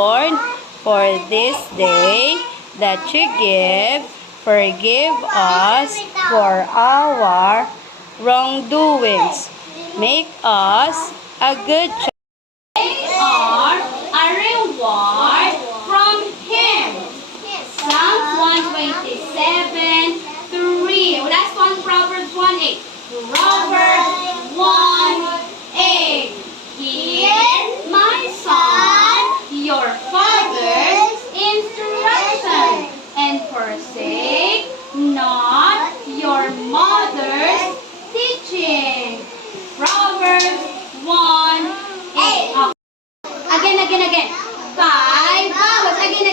Lord, for this day that you give. Forgive us for our wrongdoings. Make us a good child. They are a reward from Him. Psalms 127, 3. Last one, Proverbs 1:8. Proverbs 1:8. Hear, my son, your father's instruction, and forsake not your mother's teaching. Proverbs 1:8. Again. 5 vowels. Again.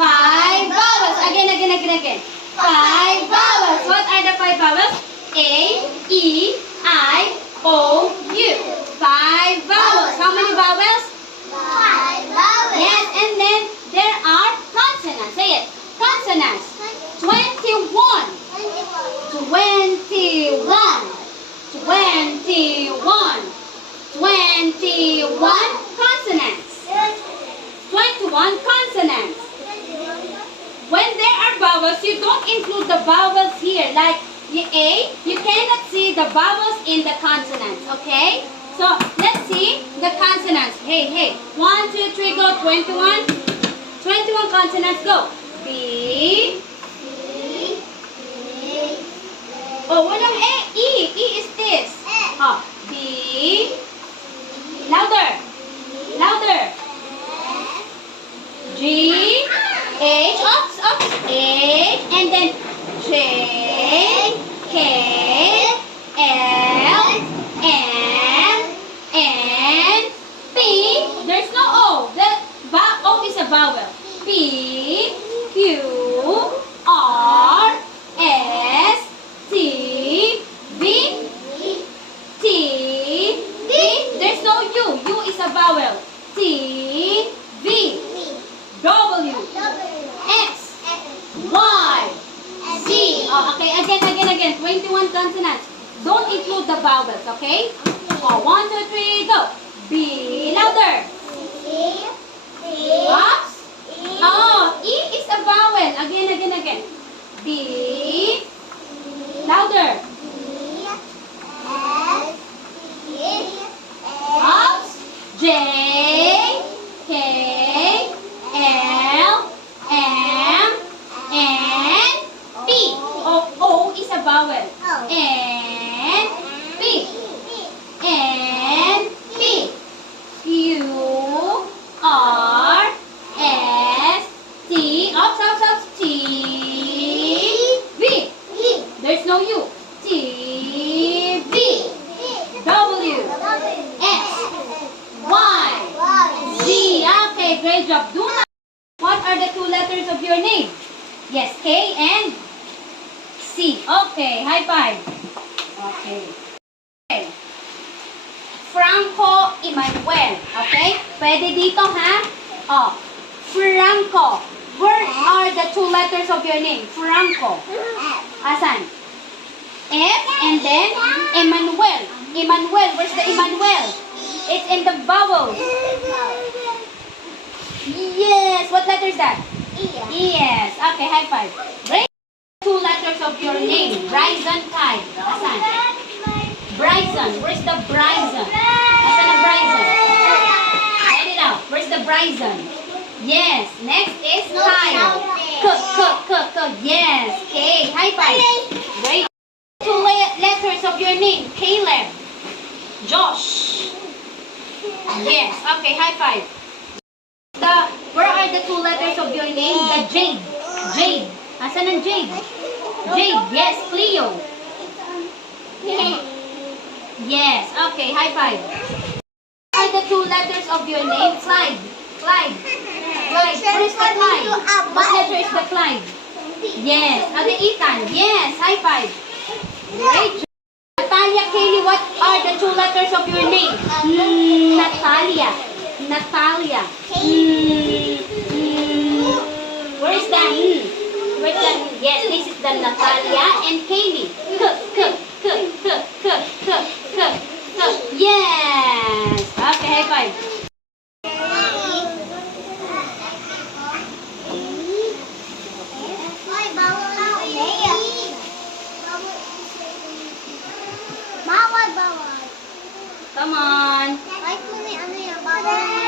5 vowels. Again. 5 vowels. What are the 5 vowels? A, E, I, O, U. 5 vowels. How many vowels? 5 vowels. Yes, and then there are consonants. Say it. Consonants. 21. 21 consonants. 21 consonants. When there are vowels, you don't include the vowels here. Like the A, you cannot see the vowels in the consonants. Okay? So, let's see the consonants. Hey. 1, 2, 3, go. 21. 21 consonants, go. B. Oh, walang A. E. E is this. Oh, B. Louder. G. H. Ups. H. And then J. K. L. M. N. P. There's no O. The O is a vowel. P. Q. R. S. T. V. T. V. There's no U. U is a vowel. T. V. W. X. Y. Z. Oh, okay. Again. 21 consonants. Don't include the vowels, okay? Oh, 1, 2, 3, go. B. Louder. Ups. Oh, E is a vowel. Again. B. Louder. Ups. J. K. L. M. N. P. O is a vowel. N. P. N. P. Q. R. S. T. Ups. T. V. There's no U. T. V. W. X. Y. Z. Okay, great job. Do not. What are the 2 letters of your name? Yes, K and C. Okay, high five. Okay. Franco Emmanuel. Okay? Pwede dito, ha? Oh, Franco. Where are the 2 letters of your name? Franco. Asan? F and then Emmanuel. Emmanuel. Where's the Emmanuel? It's in the vowels. Yes. What letter is that? Yes. Okay, high five. Break 2 letters of your name. Bryson Kai. Asan? Bryson. Where's the Bryson? Asan ang Bryson? Write it out. Where's the Bryson? Yes. Next is Kyle. K. Yes. K. High five. Great. 2 letters of your name. Caleb. Josh. Yes. Okay, high five. Where are the 2 letters of your name? The Jade. Jade. Asan ang Jade? Jade. Yes. Cleo. Yes. Okay, high five. Where are the 2 letters of your name? Clyde. Clyde. Where is the Clyde? What letter is the Clyde? Yes. Ate Ethan. Yes. High five. Great job. Natalia, Kaylee, what are the 2 letters of your name? Natalia. Where is that? Yes, this is the Natalia and Kaylee. Yes. Okay, high five. Come on. Ay, kung may ano yan, parang